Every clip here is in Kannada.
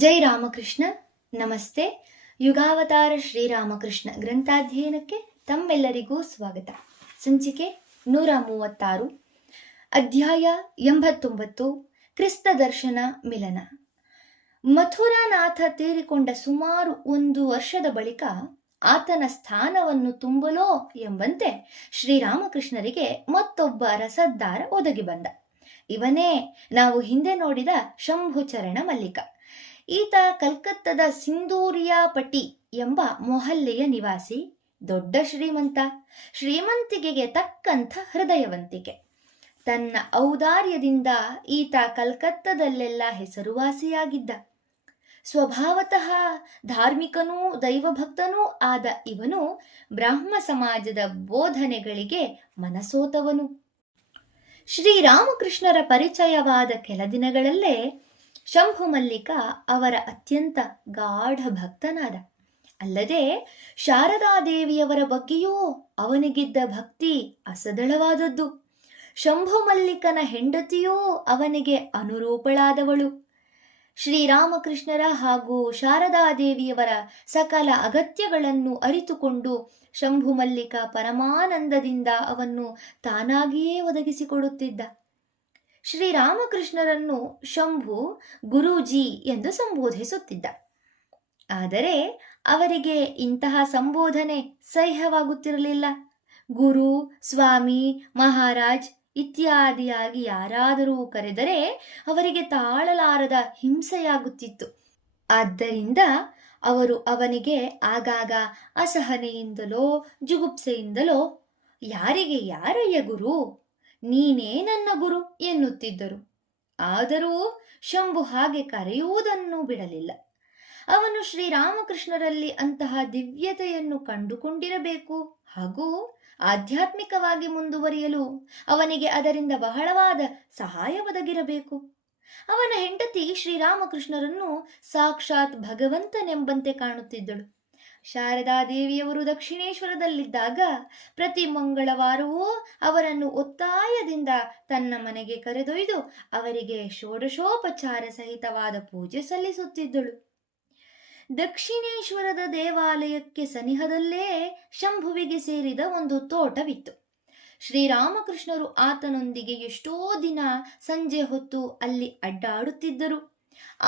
ಜೈ ರಾಮಕೃಷ್ಣ. ನಮಸ್ತೆ. ಯುಗಾವತಾರ ಶ್ರೀರಾಮಕೃಷ್ಣ ಗ್ರಂಥಾಧ್ಯಯನಕ್ಕೆ ತಮ್ಮೆಲ್ಲರಿಗೂ ಸ್ವಾಗತ. ಸಂಚಿಕೆ 136, ಅಧ್ಯಾಯ 89, ಕ್ರಿಸ್ತ ದರ್ಶನ ಮಿಲನ. ಮಥುರಾನಾಥ ತೀರಿಕೊಂಡ ಸುಮಾರು 1 ವರ್ಷದ ಬಳಿಕ ಆತನ ಸ್ಥಾನವನ್ನು ತುಂಬಲೋ ಎಂಬಂತೆ ಶ್ರೀರಾಮಕೃಷ್ಣರಿಗೆ ಮತ್ತೊಬ್ಬ ರಸದ್ದಾರ ಒದಗಿ ಬಂದ. ಇವನೇ ನಾವು ಹಿಂದೆ ನೋಡಿದ ಶಂಭುಚರಣ ಮಲ್ಲಿಕ. ಈತ ಕಲ್ಕತ್ತದ ಸಿಂಧೂರಿಯಾಪಟ್ಟಿ ಎಂಬ ಮೊಹಲ್ಲೆಯ ನಿವಾಸಿ. ದೊಡ್ಡ ಶ್ರೀಮಂತ. ಶ್ರೀಮಂತಿಕೆಗೆ ತಕ್ಕಂಥ ಹೃದಯವಂತಿಕೆ. ತನ್ನ ಔದಾರ್ಯದಿಂದ ಈತ ಕಲ್ಕತ್ತದಲ್ಲೆಲ್ಲ ಹೆಸರುವಾಸಿಯಾಗಿದ್ದ. ಸ್ವಭಾವತಃ ಧಾರ್ಮಿಕನೂ ದೈವಭಕ್ತನೂ ಆದ ಇವನು ಬ್ರಾಹ್ಮ ಸಮಾಜದ ಬೋಧನೆಗಳಿಗೆ ಮನಸೋತವನು. ಶ್ರೀರಾಮಕೃಷ್ಣರ ಪರಿಚಯವಾದ ಕೆಲ ದಿನಗಳಲ್ಲೇ ಶಂಭು ಮಲ್ಲಿಕ ಅವರ ಅತ್ಯಂತ ಗಾಢ ಭಕ್ತನಾದ. ಅಲ್ಲದೆ ಶಾರದಾದೇವಿಯವರ ಬಗ್ಗೆಯೂ ಅವನಿಗಿದ್ದ ಭಕ್ತಿ ಅಸದಳವಾದದ್ದು. ಶಂಭು ಮಲ್ಲಿಕನ ಹೆಂಡತಿಯೂ ಅವನಿಗೆ ಅನುರೂಪಳಾದವಳು. ಶ್ರೀರಾಮಕೃಷ್ಣರ ಹಾಗೂ ಶಾರದಾದೇವಿಯವರ ಸಕಲ ಅಗತ್ಯಗಳನ್ನು ಅರಿತುಕೊಂಡು ಶಂಭು ಮಲ್ಲಿಕ ಪರಮಾನಂದದಿಂದ ಅವನ್ನು ತಾನಾಗಿಯೇ ಒದಗಿಸಿಕೊಡುತ್ತಿದ್ದ. ಶ್ರೀರಾಮಕೃಷ್ಣರನ್ನು ಶಂಭು ಗುರೂಜಿ ಎಂದು ಸಂಬೋಧಿಸುತ್ತಿದ್ದ. ಆದರೆ ಅವರಿಗೆ ಇಂತಹ ಸಂಬೋಧನೆ ಸಹ್ಯವಾಗುತ್ತಿರಲಿಲ್ಲ. ಗುರು, ಸ್ವಾಮಿ, ಮಹಾರಾಜ್ ಇತ್ಯಾದಿಯಾಗಿ ಯಾರಾದರೂ ಕರೆದರೆ ಅವರಿಗೆ ತಾಳಲಾರದ ಹಿಂಸೆಯಾಗುತ್ತಿತ್ತು. ಆದ್ದರಿಂದ ಅವರು ಅವನಿಗೆ ಆಗಾಗ ಅಸಹನೆಯಿಂದಲೋ ಜುಗುಪ್ಸೆಯಿಂದಲೋ ಯಾರಿಗೆ ಯಾರಯ್ಯ ಗುರು, ನೀನೇ ನನ್ನ ಗುರು ಎನ್ನುತ್ತಿದ್ದರು. ಆದರೂ ಶಂಭು ಹಾಗೆ ಕರೆಯುವುದನ್ನು ಬಿಡಲಿಲ್ಲ. ಅವನು ಶ್ರೀರಾಮಕೃಷ್ಣರಲ್ಲಿ ಅಂತಹ ದಿವ್ಯತೆಯನ್ನು ಕಂಡುಕೊಂಡಿರಬೇಕು ಹಾಗೂ ಆಧ್ಯಾತ್ಮಿಕವಾಗಿ ಮುಂದುವರಿಯಲು ಅವನಿಗೆ ಅದರಿಂದ ಬಹಳವಾದ ಸಹಾಯ ಒದಗಿರಬೇಕು. ಅವನ ಹೆಂಡತಿ ಶ್ರೀರಾಮಕೃಷ್ಣರನ್ನು ಸಾಕ್ಷಾತ್ ಭಗವಂತನೆಂಬಂತೆ ಕಾಣುತ್ತಿದ್ದಳು. ಶಾರದಾದೇವಿಯವರು ದಕ್ಷಿಣೇಶ್ವರದಲ್ಲಿದ್ದಾಗ ಪ್ರತಿ ಮಂಗಳವಾರವೂ ಅವರನ್ನು ಒತ್ತಾಯದಿಂದ ತನ್ನ ಮನೆಗೆ ಕರೆದೊಯ್ದು ಅವರಿಗೆ ಷೋಡಶೋಪಚಾರ ಸಹಿತವಾದ ಪೂಜೆ ಸಲ್ಲಿಸುತ್ತಿದ್ದಳು. ದಕ್ಷಿಣೇಶ್ವರದ ದೇವಾಲಯಕ್ಕೆ ಸನಿಹದಲ್ಲೇ ಶಂಭುವಿಗೆ ಸೇರಿದ ಒಂದು ತೋಟವಿತ್ತು. ಶ್ರೀರಾಮಕೃಷ್ಣರು ಆತನೊಂದಿಗೆ ಎಷ್ಟೋ ದಿನ ಸಂಜೆ ಹೊತ್ತು ಅಲ್ಲಿ ಅಡ್ಡಾಡುತ್ತಿದ್ದರು.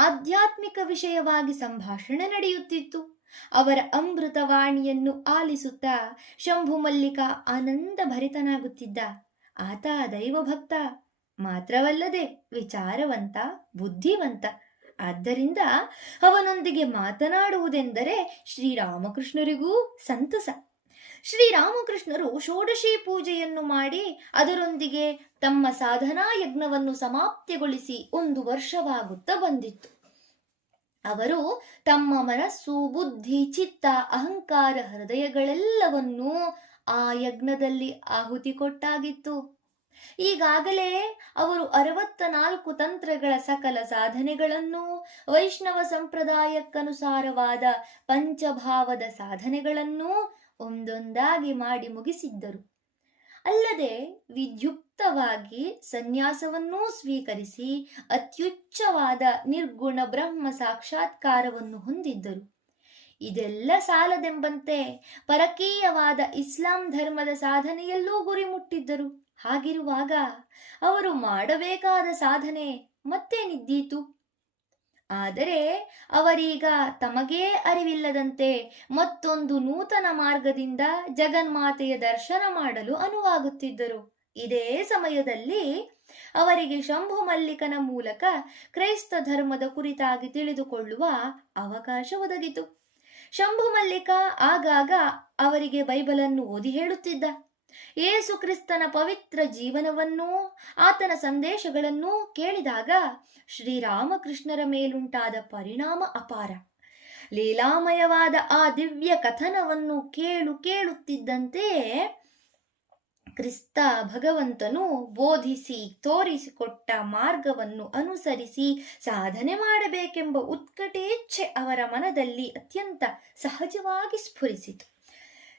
ಆಧ್ಯಾತ್ಮಿಕ ವಿಷಯವಾಗಿ ಸಂಭಾಷಣೆ ನಡೆಯುತ್ತಿತ್ತು. ಅವರ ಅಮೃತವಾಣಿಯನ್ನು ಆಲಿಸುತ್ತಾ ಶಂಭು ಮಲ್ಲಿಕ ಆನಂದ ಭರಿತನಾಗುತ್ತಿದ್ದ. ಆತ ದೈವಭಕ್ತ ಮಾತ್ರವಲ್ಲದೆ ವಿಚಾರವಂತ, ಬುದ್ಧಿವಂತ. ಆದ್ದರಿಂದ ಅವನೊಂದಿಗೆ ಮಾತನಾಡುವುದೆಂದರೆ ಶ್ರೀರಾಮಕೃಷ್ಣರಿಗೂ ಸಂತಸ. ಶ್ರೀರಾಮಕೃಷ್ಣರು ಷೋಡಶಿ ಪೂಜೆಯನ್ನು ಮಾಡಿ ಅದರೊಂದಿಗೆ ತಮ್ಮ ಸಾಧನಾ ಯಜ್ಞವನ್ನು ಸಮಾಪ್ತಿಗೊಳಿಸಿ 1 ವರ್ಷವಾಗುತ್ತಾ ಬಂದಿತ್ತು. ಅವರು ತಮ್ಮ ಮನಸ್ಸು, ಬುದ್ಧಿ, ಚಿತ್ತ, ಅಹಂಕಾರ, ಹೃದಯಗಳೆಲ್ಲವನ್ನೂ ಆ ಯಜ್ಞದಲ್ಲಿ ಆಹುತಿ ಕೊಟ್ಟಾಗಿತ್ತು. ಈಗಾಗಲೇ ಅವರು 64 ತಂತ್ರಗಳ ಸಕಲ ಸಾಧನೆಗಳನ್ನು, ವೈಷ್ಣವ ಸಂಪ್ರದಾಯಕ್ಕನುಸಾರವಾದ ಪಂಚಭಾವದ ಸಾಧನೆಗಳನ್ನು ಒಂದೊಂದಾಗಿ ಮಾಡಿ ಮುಗಿಸಿದ್ದರು. ಅಲ್ಲದೆ ವಿದ್ಯುಕ್ತವಾಗಿ ಸನ್ಯಾಸವನ್ನೂ ಸ್ವೀಕರಿಸಿ ಅತ್ಯುಚ್ಚವಾದ ನಿರ್ಗುಣ ಬ್ರಹ್ಮ ಸಾಕ್ಷಾತ್ಕಾರವನ್ನು ಹೊಂದಿದ್ದರು. ಇದೆಲ್ಲ ಸಾಲದೆಂಬಂತೆ ಪರಕೀಯವಾದ ಇಸ್ಲಾಂ ಧರ್ಮದ ಸಾಧನೆಯಲ್ಲೂ ಗುರಿ ಮುಟ್ಟಿದ್ದರು. ಹಾಗಿರುವಾಗ ಅವರು ಮಾಡಬೇಕಾದ ಸಾಧನೆ ಮತ್ತೇನಿದ್ದೀತು? ಆದರೆ ಅವರೀಗ ತಮಗೇ ಅರಿವಿಲ್ಲದಂತೆ ಮತ್ತೊಂದು ನೂತನ ಮಾರ್ಗದಿಂದ ಜಗನ್ಮಾತೆಯ ದರ್ಶನ ಮಾಡಲು ಅನುವಾಗುತ್ತಿದ್ದರು. ಇದೇ ಸಮಯದಲ್ಲಿ ಅವರಿಗೆ ಶಂಭು ಮಲ್ಲಿಕನ ಮೂಲಕ ಕ್ರೈಸ್ತ ಧರ್ಮದ ಕುರಿತಾಗಿ ತಿಳಿದುಕೊಳ್ಳುವ ಅವಕಾಶ ಒದಗಿತು. ಶಂಭು ಮಲ್ಲಿಕ ಆಗಾಗ ಅವರಿಗೆ ಬೈಬಲನ್ನು ಓದಿ ಹೇಳುತ್ತಿದ್ದ. ಯೇಸು ಕ್ರಿಸ್ತನ ಪವಿತ್ರ ಜೀವನವನ್ನೂ ಆತನ ಸಂದೇಶಗಳನ್ನೂ ಕೇಳಿದಾಗ ಶ್ರೀರಾಮಕೃಷ್ಣರ ಮೇಲುಂಟಾದ ಪರಿಣಾಮ ಅಪಾರ. ಲೀಲಾಮಯವಾದ ಆ ದಿವ್ಯ ಕಥನವನ್ನು ಕೇಳುತ್ತಿದ್ದಂತೆಯೇ ಕ್ರಿಸ್ತ ಭಗವಂತನು ಬೋಧಿಸಿ ತೋರಿಸಿಕೊಟ್ಟ ಮಾರ್ಗವನ್ನು ಅನುಸರಿಸಿ ಸಾಧನೆ ಮಾಡಬೇಕೆಂಬ ಉತ್ಕಟೇಚ್ಛೆ ಅವರ ಮನದಲ್ಲಿ ಅತ್ಯಂತ ಸಹಜವಾಗಿ ಸ್ಫುರಿಸಿತು.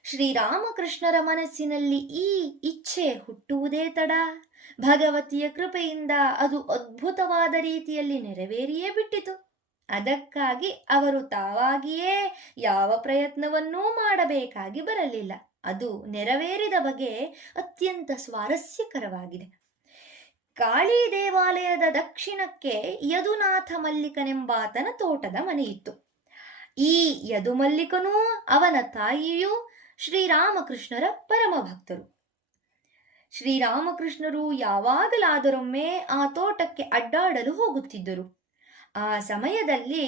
ಶ್ರೀರಾಮಕೃಷ್ಣರ ಮನಸ್ಸಿನಲ್ಲಿ ಈ ಇಚ್ಛೆ ಹುಟ್ಟುವುದೇ ತಡ. ಭಗವತಿಯ ಕೃಪೆಯಿಂದ ಅದು ಅದ್ಭುತವಾದ ರೀತಿಯಲ್ಲಿ ನೆರವೇರಿಯೇ ಬಿಟ್ಟಿತು. ಅದಕ್ಕಾಗಿ ಅವರು ತಾವಾಗಿಯೇ ಯಾವ ಪ್ರಯತ್ನವನ್ನೂ ಮಾಡಬೇಕಾಗಿ ಬರಲಿಲ್ಲ. ಅದು ನೆರವೇರಿದ ಬಗೆ ಅತ್ಯಂತ ಸ್ವಾರಸ್ಯಕರವಾಗಿದೆ. ಕಾಳಿ ದೇವಾಲಯದ ದಕ್ಷಿಣಕ್ಕೆ ಯದುನಾಥ ಮಲ್ಲಿಕನೆಂಬಾತನ ತೋಟದ ಮನೆಯಿತ್ತು. ಈ ಯದುಮಲ್ಲಿಕನೂ ಅವನ ತಾಯಿಯೂ ಶ್ರೀರಾಮಕೃಷ್ಣರ ಪರಮ ಭಕ್ತರು. ಶ್ರೀರಾಮಕೃಷ್ಣರು ಯಾವಾಗಲಾದರೊಮ್ಮೆ ಆ ತೋಟಕ್ಕೆ ಅಡ್ಡಾಡಲು ಹೋಗುತ್ತಿದ್ದರು. ಆ ಸಮಯದಲ್ಲಿ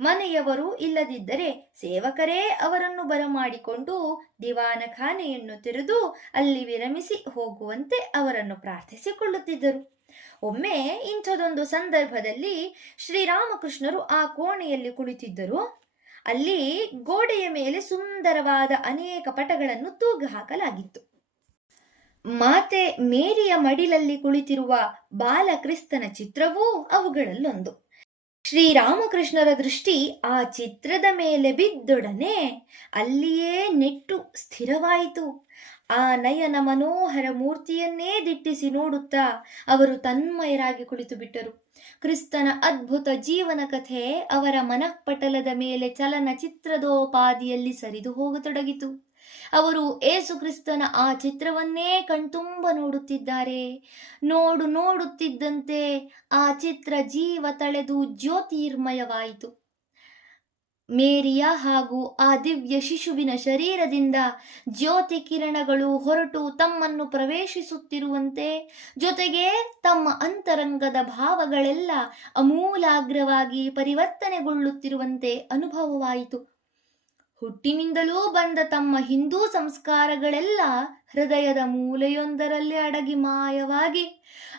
ಮನೆಯವರು ಇಲ್ಲದಿದ್ದರೆ ಸೇವಕರೇ ಅವರನ್ನು ಬರಮಾಡಿಕೊಂಡು ದಿವಾನಖಾನೆಯನ್ನು ತೆರೆದು ಅಲ್ಲಿ ವಿರಮಿಸಿ ಹೋಗುವಂತೆ ಅವರನ್ನು ಪ್ರಾರ್ಥಿಸಿಕೊಳ್ಳುತ್ತಿದ್ದರು. ಒಮ್ಮೆ ಇಂಥದೊಂದು ಸಂದರ್ಭದಲ್ಲಿ ಶ್ರೀರಾಮಕೃಷ್ಣರು ಆ ಕೋಣೆಯಲ್ಲಿ ಕುಳಿತಿದ್ದರು. ಅಲ್ಲಿ ಗೋಡೆಯ ಮೇಲೆ ಸುಂದರವಾದ ಅನೇಕ ಪಟಗಳನ್ನು ತೂಗು ಹಾಕಲಾಗಿತ್ತು. ಮಾತೆ ಮೇರಿಯ ಮಡಿಲಲ್ಲಿ ಕುಳಿತಿರುವ ಬಾಲಕ್ರಿಸ್ತನ ಚಿತ್ರವೂ ಅವುಗಳಲ್ಲೊಂದು. ಶ್ರೀರಾಮಕೃಷ್ಣರ ದೃಷ್ಟಿ ಆ ಚಿತ್ರದ ಮೇಲೆ ಬಿದ್ದೊಡನೆ ಅಲ್ಲಿಯೇ ನೆಟ್ಟು ಸ್ಥಿರವಾಯಿತು. ಆ ನಯನ ಮನೋಹರ ಮೂರ್ತಿಯನ್ನೇ ದಿಟ್ಟಿಸಿ ನೋಡುತ್ತಾ ಅವರು ತನ್ಮಯರಾಗಿ ಕುಳಿತು ಬಿಟ್ಟರು. ಕ್ರಿಸ್ತನ ಅದ್ಭುತ ಜೀವನ ಕಥೆ ಅವರ ಮನಃಪಟಲದ ಮೇಲೆ ಚಲನಚಿತ್ರದೋಪಾದಿಯಲ್ಲಿ ಸರಿದು ಹೋಗತೊಡಗಿತು. ಅವರು ಏಸು ಕ್ರಿಸ್ತನ ಆ ಚಿತ್ರವನ್ನೇ ಕಣ್ತುಂಬ ನೋಡುತ್ತಿದ್ದಾರೆ. ನೋಡುತ್ತಿದ್ದಂತೆ ಆ ಚಿತ್ರ ಜೀವ ತಳೆದು ಜ್ಯೋತಿರ್ಮಯವಾಯಿತು. ಮೇರಿಯ ಹಾಗೂ ಆ ದಿವ್ಯ ಶಿಶುವಿನ ಶರೀರದಿಂದ ಜ್ಯೋತಿ ಕಿರಣಗಳು ಹೊರಟು ತಮ್ಮನ್ನು ಪ್ರವೇಶಿಸುತ್ತಿರುವಂತೆ, ಜೊತೆಗೆ ತಮ್ಮ ಅಂತರಂಗದ ಭಾವಗಳೆಲ್ಲ ಅಮೂಲಾಗ್ರವಾಗಿ ಪರಿವರ್ತನೆಗೊಳ್ಳುತ್ತಿರುವಂತೆ ಅನುಭವವಾಯಿತು. ಹುಟ್ಟಿನಿಂದಲೂ ಬಂದ ತಮ್ಮ ಹಿಂದೂ ಸಂಸ್ಕಾರಗಳೆಲ್ಲ ಹೃದಯದ ಮೂಲೆಯೊಂದರಲ್ಲಿ ಅಡಗಿ ಮಾಯವಾಗಿ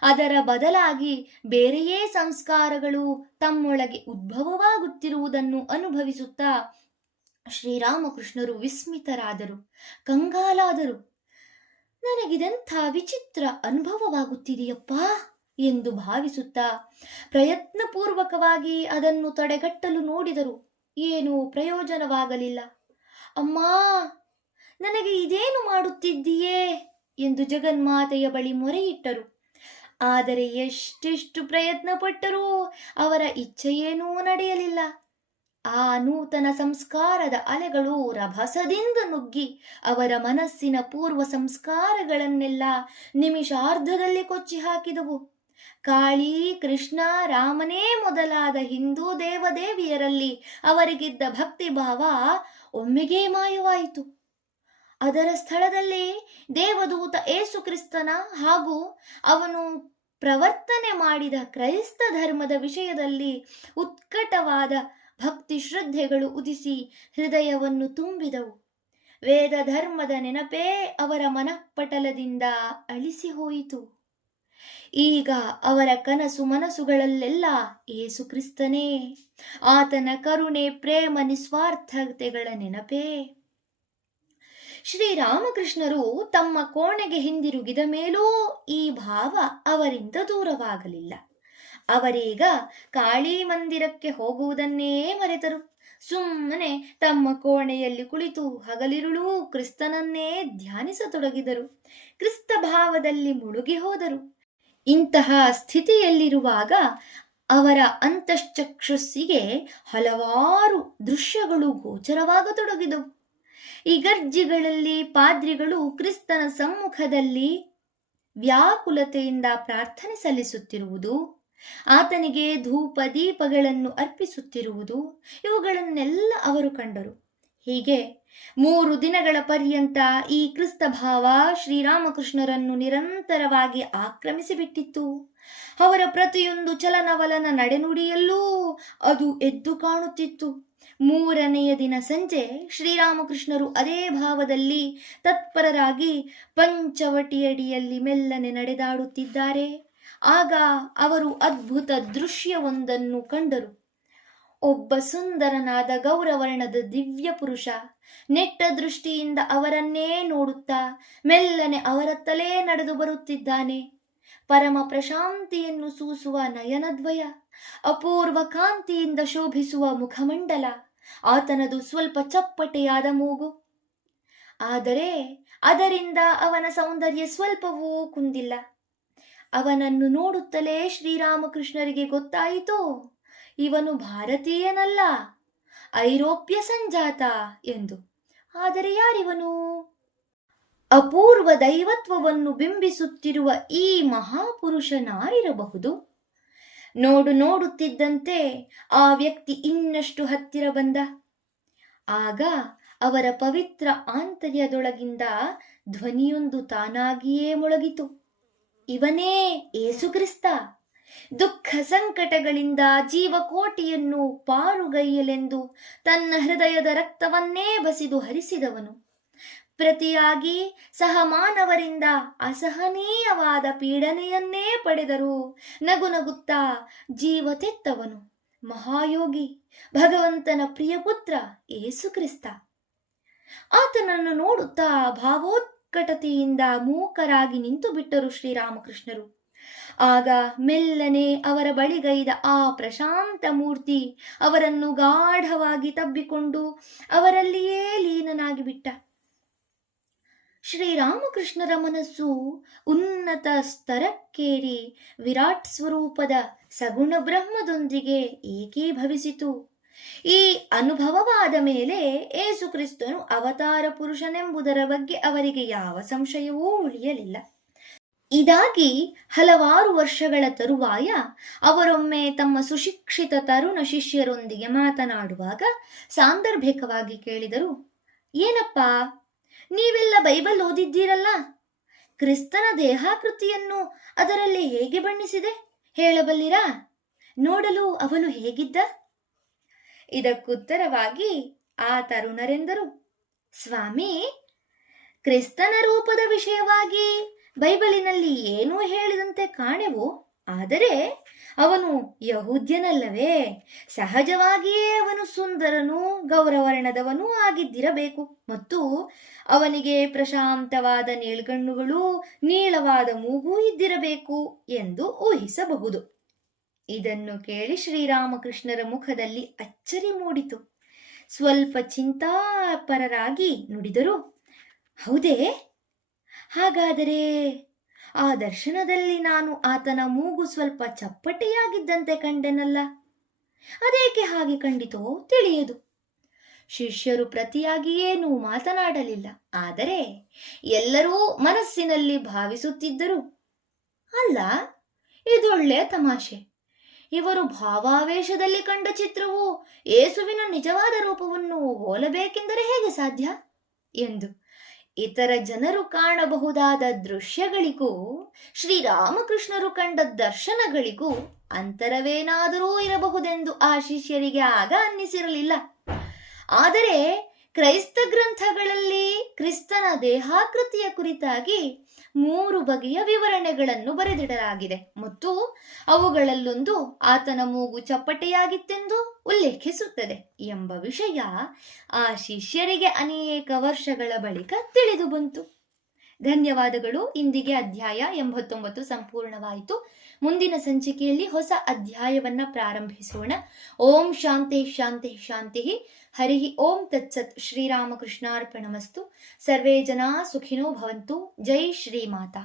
ಅದರ ಬದಲಾಗಿ ಬೇರೆಯೇ ಸಂಸ್ಕಾರಗಳು ತಮ್ಮೊಳಗೆ ಉದ್ಭವವಾಗುತ್ತಿರುವುದನ್ನು ಅನುಭವಿಸುತ್ತಾ ಶ್ರೀರಾಮಕೃಷ್ಣರು ವಿಸ್ಮಿತರಾದರು, ಕಂಗಾಲಾದರು. ನನಗಿದಂಥ ವಿಚಿತ್ರ ಅನುಭವವಾಗುತ್ತಿದೆಯಪ್ಪ ಎಂದು ಭಾವಿಸುತ್ತಾ ಪ್ರಯತ್ನಪೂರ್ವಕವಾಗಿ ಅದನ್ನು ತಡೆಗಟ್ಟಲು ನೋಡಿದರು. ಏನೂ ಪ್ರಯೋಜನವಾಗಲಿಲ್ಲ. ಅಮ್ಮ, ನನಗೆ ಇದೇನು ಮಾಡುತ್ತಿದ್ದೀಯೇ ಎಂದು ಜಗನ್ಮಾತೆಯ ಬಳಿ ಮೊರೆಯಿಟ್ಟರು. ಆದರೆ ಎಷ್ಟೆಷ್ಟು ಪ್ರಯತ್ನ ಪಟ್ಟರೂ ಅವರ ಇಚ್ಛೆಯೇನೂ ನಡೆಯಲಿಲ್ಲ. ಆ ನೂತನ ಸಂಸ್ಕಾರದ ಅಲೆಗಳು ರಭಸದಿಂದ ನುಗ್ಗಿ ಅವರ ಮನಸ್ಸಿನ ಪೂರ್ವ ಸಂಸ್ಕಾರಗಳನ್ನೆಲ್ಲ ನಿಮಿಷಾರ್ಧದಲ್ಲಿ ಕೊಚ್ಚಿ ಹಾಕಿದವು. ಕಾಳಿ, ಕೃಷ್ಣ, ರಾಮನೇ ಮೊದಲಾದ ಹಿಂದೂ ದೇವದೇವಿಯರಲ್ಲಿ ಅವರಿಗಿದ್ದ ಭಕ್ತಿಭಾವ ಒಮ್ಮೆಗೇ ಮಾಯವಾಯಿತು. ಅದರ ಸ್ಥಳದಲ್ಲಿ ದೇವದೂತ ಏಸು ಕ್ರಿಸ್ತನ ಹಾಗೂ ಅವನು ಪ್ರವರ್ತನೆ ಮಾಡಿದ ಕ್ರೈಸ್ತ ಧರ್ಮದ ವಿಷಯದಲ್ಲಿ ಉತ್ಕಟವಾದ ಭಕ್ತಿ ಶ್ರದ್ಧೆಗಳು ಉದಿಸಿ ಹೃದಯವನ್ನು ತುಂಬಿದವು. ವೇದ ಧರ್ಮದ ನೆನಪೇ ಅವರ ಮನಃಪಟಲದಿಂದ ಅಳಿಸಿ ಹೋಯಿತು. ಈಗ ಅವರ ಕನಸು ಮನಸ್ಸುಗಳಲ್ಲೆಲ್ಲ ಏಸು ಕ್ರಿಸ್ತನೇ, ಆತನ ಕರುಣೆ, ಪ್ರೇಮ, ನಿಸ್ವಾರ್ಥತೆಗಳ ನೆನಪೇ. ಶ್ರೀರಾಮಕೃಷ್ಣರು ತಮ್ಮ ಕೋಣೆಗೆ ಹಿಂದಿರುಗಿದ ಮೇಲೂ ಈ ಭಾವ ಅವರಿಂದ ದೂರವಾಗಲಿಲ್ಲ. ಅವರೀಗ ಕಾಳಿ ಮಂದಿರಕ್ಕೆ ಹೋಗುವುದನ್ನೇ ಮರೆತರು. ಸುಮ್ಮನೆ ತಮ್ಮ ಕೋಣೆಯಲ್ಲಿ ಕುಳಿತು ಹಗಲಿರುಳೂ ಕ್ರಿಸ್ತನನ್ನೇ ಧ್ಯಾನಿಸತೊಡಗಿದರು. ಕ್ರಿಸ್ತ ಭಾವದಲ್ಲಿ ಮುಳುಗಿ ಹೋದರು. ಇಂತಹ ಸ್ಥಿತಿಯಲ್ಲಿರುವಾಗ ಅವರ ಅಂತಶ್ಚಕ್ಷುಸ್ಸಿಗೆ ಹಲವಾರು ದೃಶ್ಯಗಳು ಗೋಚರವಾಗತೊಡಗಿದವು. ಇಗರ್ಜಿಗಳಲ್ಲಿ ಪಾದ್ರಿಗಳು ಕ್ರಿಸ್ತನ ಸಮ್ಮುಖದಲ್ಲಿ ವ್ಯಾಕುಲತೆಯಿಂದ ಪ್ರಾರ್ಥನೆ ಸಲ್ಲಿಸುತ್ತಿರುವುದು, ಆತನಿಗೆ ಧೂಪ ದೀಪಗಳನ್ನು ಅರ್ಪಿಸುತ್ತಿರುವುದು, ಇವುಗಳನ್ನೆಲ್ಲ ಅವರು ಕಂಡರು. ಹೀಗೆ 3 ದಿನಗಳ ಪರ್ಯಂತ ಈ ಕ್ರಿಸ್ತ ಭಾವ ಶ್ರೀರಾಮಕೃಷ್ಣರನ್ನು ನಿರಂತರವಾಗಿ ಆಕ್ರಮಿಸಿಬಿಟ್ಟಿತ್ತು. ಅವರ ಪ್ರತಿಯೊಂದು ಚಲನವಲನ ನಡೆನುಡಿಯಲ್ಲೂ ಅದು ಎದ್ದು ಕಾಣುತ್ತಿತ್ತು. 3ನೆಯ ದಿನ ಸಂಜೆ ಶ್ರೀರಾಮಕೃಷ್ಣರು ಅದೇ ಭಾವದಲ್ಲಿ ತತ್ಪರರಾಗಿ ಪಂಚವಟಿಯಡಿಯಲ್ಲಿ ಮೆಲ್ಲನೆ ನಡೆದಾಡುತ್ತಿದ್ದಾರೆ. ಆಗ ಅವರು ಅದ್ಭುತ ದೃಶ್ಯವೊಂದನ್ನು ಕಂಡರು. ಒಬ್ಬ ಸುಂದರನಾದ ಗೌರವರ್ಣದ ದಿವ್ಯ ಪುರುಷ ನೆಟ್ಟ ದೃಷ್ಟಿಯಿಂದ ಅವರನ್ನೇ ನೋಡುತ್ತಾ ಮೆಲ್ಲನೆ ಅವರತ್ತಲೇ ನಡೆದು ಬರುತ್ತಿದ್ದಾನೆ. ಪರಮ ಪ್ರಶಾಂತಿಯನ್ನು ಸೂಸುವ ನಯನದ್ವಯ, ಅಪೂರ್ವ ಕಾಂತಿಯಿಂದ ಶೋಭಿಸುವ ಮುಖಮಂಡಲ, ಆತನದು ಸ್ವಲ್ಪ ಚಪ್ಪಟೆಯಾದ ಮೂಗು. ಆದರೆ ಅದರಿಂದ ಅವನ ಸೌಂದರ್ಯ ಸ್ವಲ್ಪವೂ ಕುಂದಿಲ್ಲ. ಅವನನ್ನು ನೋಡುತ್ತಲೇ ಶ್ರೀರಾಮಕೃಷ್ಣರಿಗೆ ಗೊತ್ತಾಯಿತು, ಇವನು ಭಾರತೀಯನಲ್ಲ, ಐರೋಪ್ಯ ಸಂಜಾತ ಎಂದು. ಆದರೆ ಯಾರಿವನು? ಅಪೂರ್ವ ದೈವತ್ವವನ್ನು ಬಿಂಬಿಸುತ್ತಿರುವ ಈ ಮಹಾಪುರುಷನಾರಿರಬಹುದು? ನೋಡುತ್ತಿದ್ದಂತೆ ಆ ವ್ಯಕ್ತಿ ಇನ್ನಷ್ಟು ಹತ್ತಿರ ಬಂದ. ಆಗ ಅವರ ಪವಿತ್ರ ಆಂತರ್ಯದೊಳಗಿಂದ ಧ್ವನಿಯೊಂದು ತಾನಾಗಿಯೇ ಮೊಳಗಿತು. ಇವನೇ ಏಸುಕ್ರಿಸ್ತ, ದುಃಖ ಸಂಕಟಗಳಿಂದ ಜೀವಕೋಟಿಯನ್ನು ಪಾರುಗೈಯಲೆಂದು ತನ್ನ ಹೃದಯದ ರಕ್ತವನ್ನೇ ಬಸಿದು ಹರಿಸಿದವನು. ಪ್ರತಿಯಾಗಿ ಸಹಮಾನವರಿಂದ ಅಸಹನೀಯವಾದ ಪೀಡನೆಯನ್ನೇ ಪಡೆದರೂ ನಗುತ್ತಾ ಜೀವ ತೆತ್ತವನು ಮಹಾಯೋಗಿ, ಭಗವಂತನ ಪ್ರಿಯಪುತ್ರ ಏಸುಕ್ರಿಸ್ತ. ಆತನನ್ನು ನೋಡುತ್ತಾ ಭಾವೋತ್ಕಟತೆಯಿಂದ ಮೂಕರಾಗಿ ನಿಂತು ಬಿಟ್ಟರು ಶ್ರೀರಾಮಕೃಷ್ಣರು. ಆಗ ಮೆಲ್ಲನೆ ಅವರ ಬಳಿಗೈದ ಆ ಪ್ರಶಾಂತ ಮೂರ್ತಿ ಅವರನ್ನು ಗಾಢವಾಗಿ ತಬ್ಬಿಕೊಂಡು ಅವರಲ್ಲಿಯೇ ಲೀನನಾಗಿ ಬಿಟ್ಟ. ಶ್ರೀರಾಮಕೃಷ್ಣರ ಮನಸ್ಸು ಉನ್ನತ ಸ್ತರಕ್ಕೇರಿ ವಿರಾಟ್ ಸ್ವರೂಪದ ಸಗುಣ ಬ್ರಹ್ಮದೊಂದಿಗೆ ಏಕೀಭವಿಸಿತು. ಈ ಅನುಭವವಾದ ಮೇಲೆ ಏಸುಕ್ರಿಸ್ತನು ಅವತಾರ ಪುರುಷನೆಂಬುದರ ಬಗ್ಗೆ ಅವರಿಗೆ ಯಾವ ಸಂಶಯವೂ ಉಳಿಯಲಿಲ್ಲ. ಇದಾಗಿ ಹಲವಾರು ವರ್ಷಗಳ ತರುವಾಯ ಅವರೊಮ್ಮೆ ತಮ್ಮ ಸುಶಿಕ್ಷಿತ ತರುಣ ಶಿಷ್ಯರೊಂದಿಗೆ ಮಾತನಾಡುವಾಗ ಸಾಂದರ್ಭಿಕವಾಗಿ ಕೇಳಿದರು, ಏನಪ್ಪಾ, ನೀವೆಲ್ಲ ಬೈಬಲ್ ಓದಿದ್ದೀರಲ್ಲ, ಕ್ರಿಸ್ತನ ದೇಹಾಕೃತಿಯನ್ನು ಅದರಲ್ಲಿ ಹೇಗೆ ಬಣ್ಣಿಸಿದೆ ಹೇಳಬಲ್ಲಿರಾ? ನೋಡಲು ಅವನು ಹೇಗಿದ್ದ? ಇದಕ್ಕುತ್ತರವಾಗಿ ಆ ತರುಣರೆಂದರು, ಸ್ವಾಮಿ, ಕ್ರಿಸ್ತನ ರೂಪದ ವಿಷಯವಾಗಿ ಬೈಬಲಿನಲ್ಲಿ ಏನೂ ಹೇಳಿದಂತೆ ಕಾಣೆವು. ಆದರೆ ಅವನು ಯಹೂದ್ಯನಲ್ಲವೇ? ಸಹಜವಾಗಿಯೇ ಅವನು ಸುಂದರನೂ ಗೌರವರ್ಣದವನೂ ಆಗಿದ್ದಿರಬೇಕು ಮತ್ತು ಅವನಿಗೆ ಪ್ರಶಾಂತವಾದ ನೀಳ್ಗಣ್ಣುಗಳು, ನೀಳವಾದ ಮೂಗೂ ಇದ್ದಿರಬೇಕು ಎಂದು ಊಹಿಸಬಹುದು. ಇದನ್ನು ಕೇಳಿ ಶ್ರೀರಾಮಕೃಷ್ಣರ ಮುಖದಲ್ಲಿ ಅಚ್ಚರಿ ಮೂಡಿತು. ಸ್ವಲ್ಪ ಚಿಂತಾಪರರಾಗಿ ನುಡಿದರು, ಹೌದೇ? ಹಾಗಾದರೆ ಆ ದರ್ಶನದಲ್ಲಿ ನಾನು ಆತನ ಮೂಗು ಸ್ವಲ್ಪ ಚಪ್ಪಟೆಯಾಗಿದ್ದಂತೆ ಕಂಡೆನಲ್ಲ, ಅದೇಕೆ ಹಾಗೆ ಕಂಡಿತೋ ತಿಳಿಯದು. ಶಿಷ್ಯರು ಪ್ರತಿಯಾಗಿ ಏನೂ ಮಾತನಾಡಲಿಲ್ಲ. ಆದರೆ ಎಲ್ಲರೂ ಮನಸ್ಸಿನಲ್ಲಿ ಭಾವಿಸುತ್ತಿದ್ದರು, ಅಲ್ಲ, ಇದೊಳ್ಳೆ ತಮಾಷೆ. ಇವರು ಭಾವಾವೇಶದಲ್ಲಿ ಕಂಡ ಚಿತ್ರವು ಏಸುವಿನ ನಿಜವಾದ ರೂಪವನ್ನು ಹೋಲಬೇಕೆಂದರೆ ಹೇಗೆ ಸಾಧ್ಯ ಎಂದು. ಇತರ ಜನರು ಕಾಣಬಹುದಾದ ದೃಶ್ಯಗಳಿಗೂ ಶ್ರೀರಾಮಕೃಷ್ಣರು ಕಂಡ ದರ್ಶನಗಳಿಗೂ ಅಂತರವೇನಾದರೂ ಇರಬಹುದೆಂದು ಆ ಶಿಷ್ಯರಿಗೆ ಆಗ ಅನ್ನಿಸಿರಲಿಲ್ಲ. ಆದರೆ ಕ್ರೈಸ್ತ ಗ್ರಂಥಗಳಲ್ಲಿ ಕ್ರಿಸ್ತನ ದೇಹಾಕೃತಿಯ ಕುರಿತಾಗಿ 3 ಬಗೆಯ ವಿವರಣೆಗಳನ್ನು ಬರೆದಿಡಲಾಗಿದೆ ಮತ್ತು ಅವುಗಳಲ್ಲೊಂದು ಆತನ ಮೂಗು ಚಪ್ಪಟೆಯಾಗಿತ್ತೆಂದು ಉಲ್ಲೇಖಿಸುತ್ತದೆ ಎಂಬ ವಿಷಯ ಆ ಶಿಷ್ಯರಿಗೆ ಅನೇಕ ವರ್ಷಗಳ ಬಳಿಕ ತಿಳಿದು ಬಂತು. ಧನ್ಯವಾದಗಳು. ಇಂದಿಗೆ ಅಧ್ಯಾಯ 89 ಸಂಪೂರ್ಣವಾಯಿತು. ಮುಂದಿನ ಸಂಚಿಕೆಯಲ್ಲಿ ಹೊಸ ಅಧ್ಯಾಯವನ್ನ ಪ್ರಾರಂಭಿಸೋಣ. ಓಂ ಶಾಂತಿ ಶಾಂತಿ ಶಾಂತಿ. ಹರಿ ಓಂ ತತ್ಸತ್. ಶ್ರೀರಾಮಕೃಷ್ಣಾರ್ಪಣಮಸ್ತು. ಸರ್ವೇ ಜನಾ ಸುಖಿನೋ ಭವಂತು. ಜೈ ಶ್ರೀಮಾತಾ.